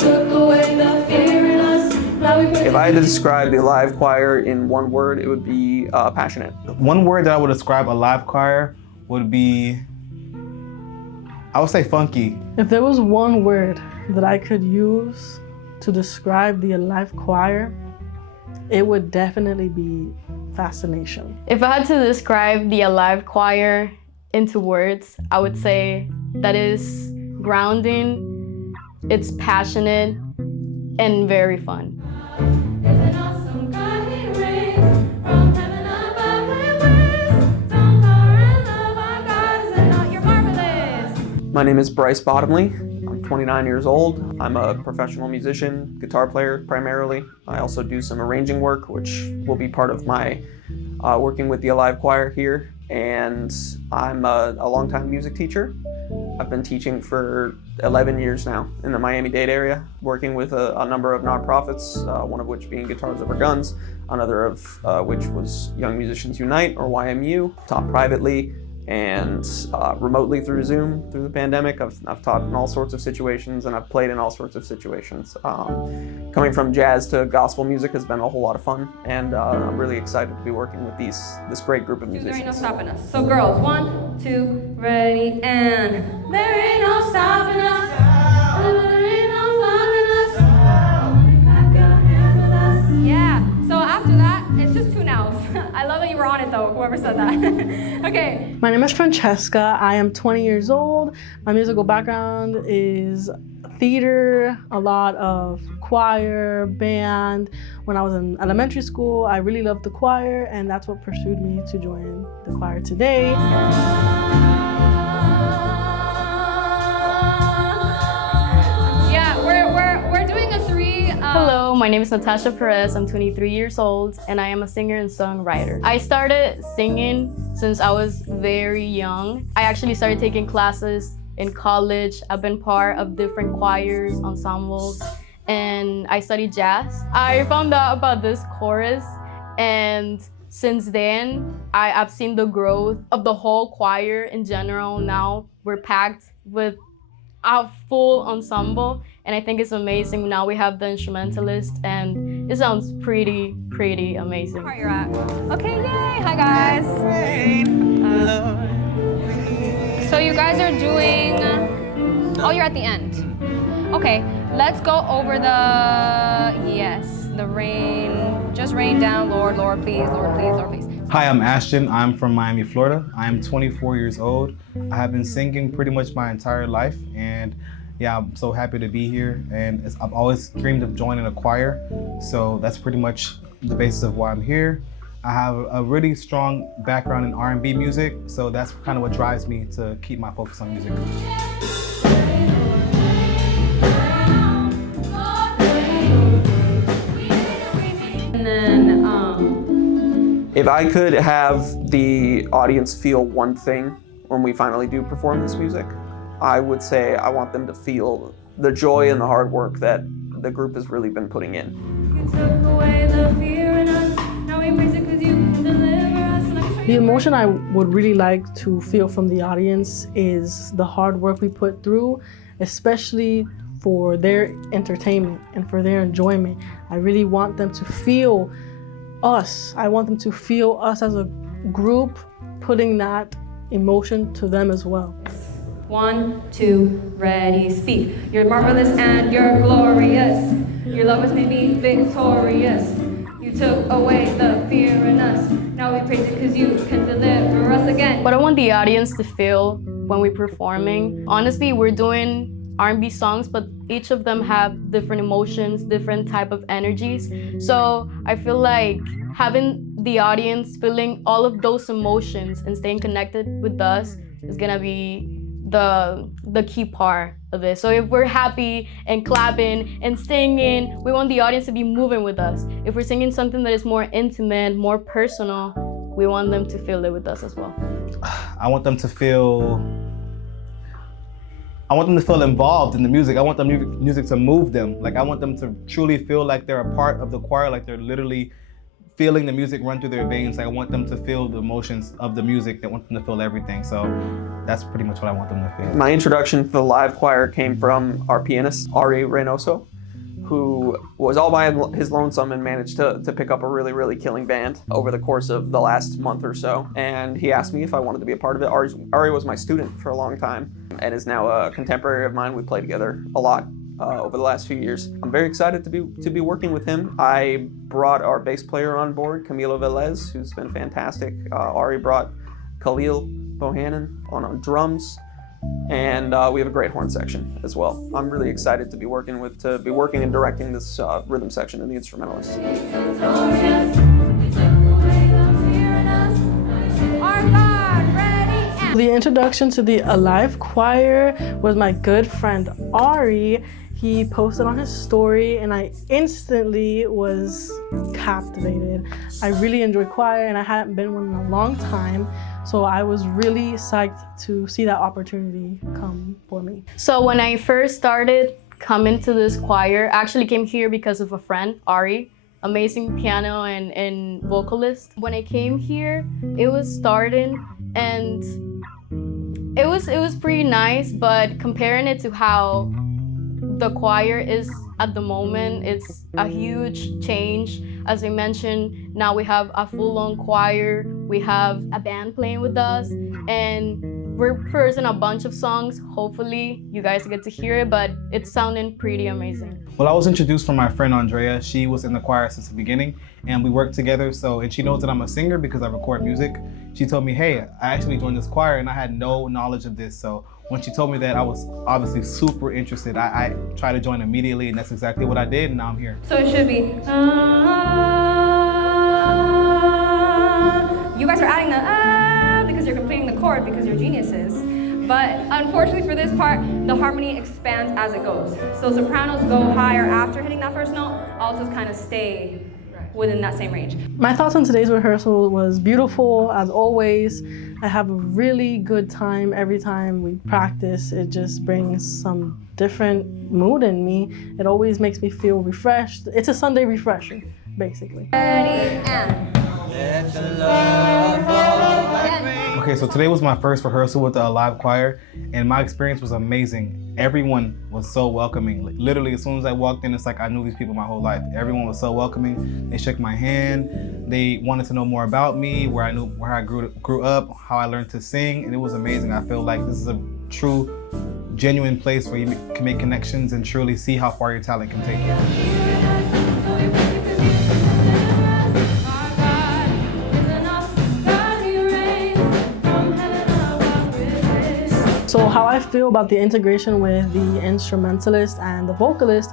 took away the fear in us. Now we If I had to describe the live choir in one word, it would be passionate. One word that I would describe a live choir would be, I would say funky. If there was one word that I could use to describe the Alive Choir, it would definitely be fascination. If I had to describe the Alive Choir into words, I would say that is grounding, it's passionate, and very fun. Is an awesome God he reigns from heaven above with wisdom, power, and love. Our God, is it not you're marvelous? My name is Bryce Bottomley. I'm 29 years old. I'm a professional musician, guitar player primarily. I also do some arranging work, which will be part of my working with the Alive Choir here. And I'm a longtime music teacher. I've been teaching for 11 years now in the Miami-Dade area, working with a number of nonprofits, one of which being Guitars Over Guns, another of which was Young Musicians Unite, or YMU, taught privately and remotely through Zoom through the pandemic. I've taught in all sorts of situations and I've played in all sorts of situations. Coming from jazz to gospel music has been a whole lot of fun, and I'm really excited to be working with this great group of musicians. There ain't no stopping us. So girls, 1, 2, ready, and there ain't no stopping us. There ain't no stopping us. Clap your hands with us. Yeah, so after that, it's just 2 nows. I love that you were on it though, whoever said that. Okay. My name is Francheska. I am 20 years old. My musical background is theater, a lot of choir, band. When I was in elementary school, I really loved the choir, and that's what pursued me to join the choir today. Yeah, we're doing a 3. Hello, my name is Natasha. I'm 23 years old, and I am a singer and songwriter. I started singing since I was very young. I actually started taking classes in college. I've been part of different choirs, ensembles, and I studied jazz. I found out about this chorus, and since then, I've seen the growth of the whole choir in general. Now we're packed with a full ensemble, and I think it's amazing. Now we have the instrumentalist, and it sounds pretty amazing. Where you're at. Okay, yay! Hi guys. So you guys are doing. Oh, you're at the end. Okay, let's go over the rain. Just rain down, Lord, Lord, please, Lord, please, Lord, please. Hi, I'm Ashton. I'm from Miami, Florida. I am 24 years old. I have been singing pretty much my entire life, and yeah, I'm so happy to be here. And I've always dreamed of joining a choir, so that's pretty much the basis of why I'm here. I have a really strong background in R&B music, so that's kind of what drives me to keep my focus on music. And then, If I could have the audience feel one thing when we finally do perform this music, I would say I want them to feel the joy and the hard work that the group has really been putting in. you took away the fear in us. Now we praise it 'cause you can deliver us. The emotion I would really like to feel from the audience is the hard work we put through, especially for their entertainment and for their enjoyment. I really want them to feel us. I want them to feel us as a group putting that emotion to them as well. 1, 2, ready, speak. You're marvelous and you're glorious. Your love has made me victorious. You took away the fear in us. Now we praise it 'cause you can deliver us again. What I want the audience to feel when we're performing, honestly, we're doing R&B songs, but each of them have different emotions, different type of energies. So I feel like having the audience feeling all of those emotions and staying connected with us is gonna be the key part of it. So if we're happy and clapping and singing, we want the audience to be moving with us. If we're singing something that is more intimate, more personal, we want them to feel it with us as well. I want them to feel involved in the music. I want the music to move them. Like, I want them to truly feel like they're a part of the choir, like they're literally feeling the music run through their veins. Like, I want them to feel the emotions of the music. I want them to feel everything. So that's pretty much what I want them to feel. My introduction to the live choir came from our pianist, Ari Reynoso. who was all by his lonesome and managed to pick up a really, really killing band over the course of the last month or so. And he asked me if I wanted to be a part of it. Ari was my student for a long time and is now a contemporary of mine. We play together a lot over the last few years. I'm very excited to be working with him. I brought our bass player on board, Camilo Velez, who's been fantastic. Ari brought Khalil Bohannon on drums. And we have a great horn section as well. I'm really excited to be working and directing this rhythm section and the instrumentalists. The introduction to the Alive Choir was my good friend Ari. He posted on his story and I instantly was captivated. I really enjoy choir and I hadn't been one in a long time. So I was really psyched to see that opportunity come for me. So when I first started coming to this choir, I actually came here because of a friend, Ari, amazing piano and vocalist. When I came here, it was starting and it was pretty nice, but comparing it to how the choir is at the moment, it's a huge change. As I mentioned, now we have a full-on choir, we have a band playing with us, and we're rehearsing a bunch of songs. Hopefully you guys get to hear it, but it's sounding pretty amazing. Well, I was introduced from my friend Andrea. She was in the choir since the beginning and we worked together. And she knows that I'm a singer because I record music. She told me, hey, I actually joined this choir and I had no knowledge of this. So when she told me that, I was obviously super interested. I tried to join immediately and that's exactly what I did and now I'm here. So it should be, you guys are adding the because you're completing the chord because you're geniuses. But unfortunately for this part, the harmony expands as it goes. So sopranos go higher after hitting that first note, altos kind of stay within that same range. My thoughts on today's rehearsal was beautiful as always. I have a really good time every time we practice. It just brings some different mood in me. It always makes me feel refreshed. It's a Sunday refresher, basically. Ready, and. Okay, so today was my first rehearsal with the Alive Choir and my experience was amazing. Everyone was so welcoming. Literally, as soon as I walked in, it's like I knew these people my whole life. Everyone was so welcoming. They shook my hand. They wanted to know more about me, where I grew up, how I learned to sing, and it was amazing. I feel like this is a true, genuine place where you can make connections and truly see how far your talent can take you. So how I feel about the integration with the instrumentalist and the vocalist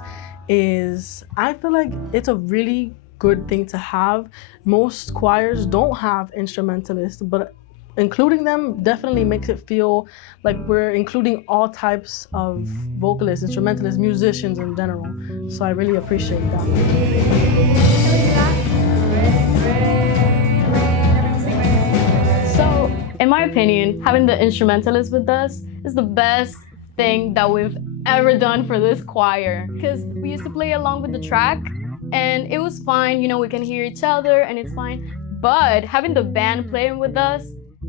is I feel like it's a really good thing to have. Most choirs don't have instrumentalists, but including them definitely makes it feel like we're including all types of vocalists, instrumentalists, musicians in general. So I really appreciate that. In my opinion, having the instrumentalist with us is the best thing that we've ever done for this choir. Because we used to play along with the track and it was fine, you know, we can hear each other and it's fine. But having the band playing with us,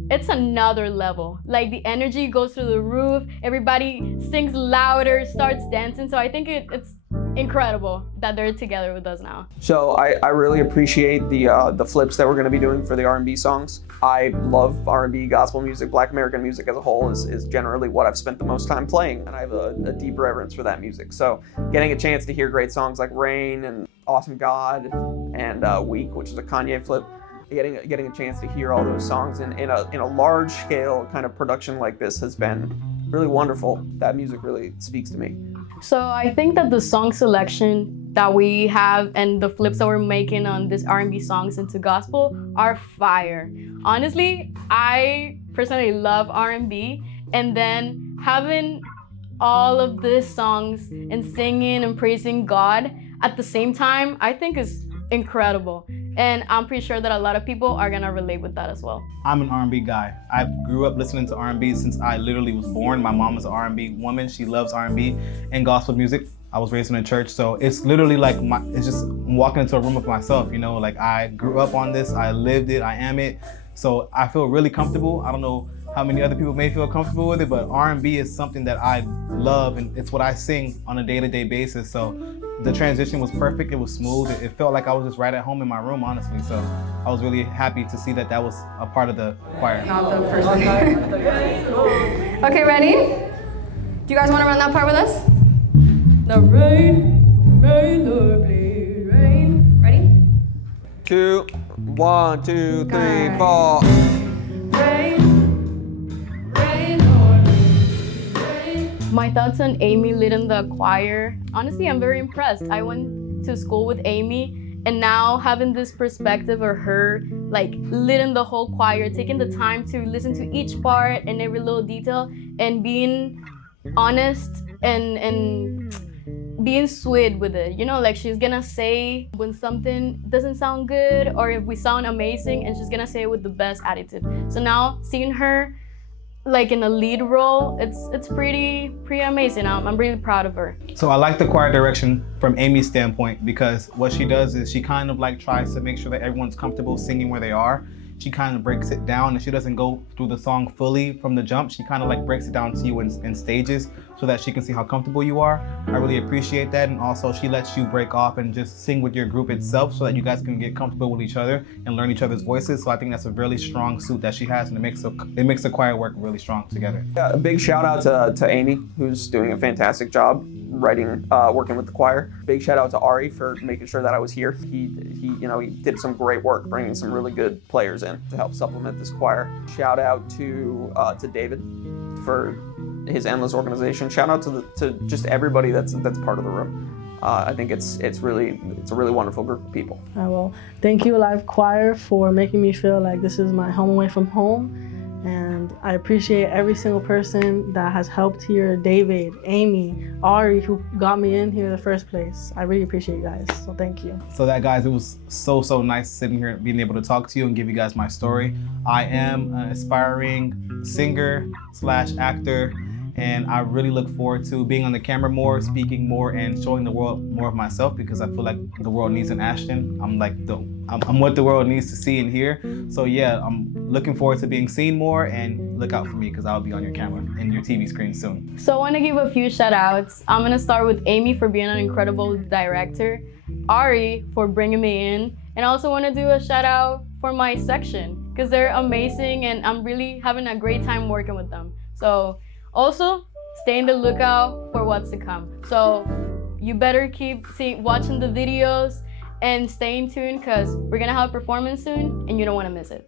it's another level. Like the energy goes through the roof, everybody sings louder, starts dancing. So I think it's incredible that they're together with us now. So I really appreciate the flips that we're going to be doing for the R&B songs. I love R&B, gospel music, Black American music as a whole is generally what I've spent the most time playing, and I have a deep reverence for that music. So getting a chance to hear great songs like Rain and Awesome God and Weak, which is a Kanye flip, getting a chance to hear all those songs in a large scale kind of production like this has been really wonderful. That music really speaks to me. So I think that the song selection that we have and the flips that we're making on this R&B songs into gospel are fire. Honestly, I personally love R&B, and then having all of these songs and singing and praising God at the same time, I think is incredible. And I'm pretty sure that a lot of people are gonna relate with that as well. I'm an R&B guy. I grew up listening to R&B since I literally was born. My mom is an R&B woman. She loves R&B and gospel music. I was raised in a church, so it's literally like it's just walking into a room with myself, you know, like I grew up on this, I lived it, I am it. So I feel really comfortable. I don't know how many other people may feel comfortable with it, but R&B is something that I love, and it's what I sing on a day-to-day basis. So the transition was perfect. It was smooth. It felt like I was just right at home in my room, honestly. So I was really happy to see that that was a part of the choir. Not the first one. Okay, ready? Do you guys want to run that part with us? The rain, rain, Lord, please, rain. Ready? 2, 1, 2, 3, Okay. 4. Rain, rain, Lord, please, rain. My thoughts on Amy leading the choir. Honestly, I'm very impressed. I went to school with Amy, and now having this perspective of her like leading the whole choir, taking the time to listen to each part and every little detail, and being honest and being sweet with it. You know, like she's gonna say when something doesn't sound good or if we sound amazing, and she's gonna say it with the best attitude. So now seeing her like in a lead role, it's pretty amazing. I'm really proud of her. So I like the choir direction from Amy's standpoint, because what she does is she kind of like tries to make sure that everyone's comfortable singing where they are. She kind of breaks it down, and she doesn't go through the song fully from the jump. She kind of like breaks it down to you in stages so that she can see how comfortable you are. I really appreciate that. And also she lets you break off and just sing with your group itself so that you guys can get comfortable with each other and learn each other's voices. So I think that's a really strong suit that she has, and it makes the choir work really strong together. Yeah, a big shout out to Amy, who's doing a fantastic job writing, working with the choir. Big shout out to Ari for making sure that I was here. He did some great work bringing some really good players in to help supplement this choir. Shout out to David for his endless organization. Shout out to just everybody that's part of the room. I think it's a really wonderful group of people. Well, thank you, Live Choir, for making me feel like this is my home away from home. And I appreciate every single person that has helped here. David, Amy, Ari, who got me in here in the first place. I really appreciate you guys, so thank you. So that, guys, it was so nice sitting here and being able to talk to you and give you guys my story. I am an aspiring singer/actor, and I really look forward to being on the camera more, speaking more, and showing the world more of myself, because I feel like the world needs an Ashton. I'm what the world needs to see and hear. So yeah, I'm looking forward to being seen more, and look out for me because I'll be on your camera and your TV screen soon. So I want to give a few shout outs. I'm going to start with Amy for being an incredible director, Ari for bringing me in, and I also want to do a shout out for my section because they're amazing and I'm really having a great time working with them. So also stay in the lookout for what's to come. So you better keep watching the videos and staying tuned because we're going to have a performance soon and you don't want to miss it.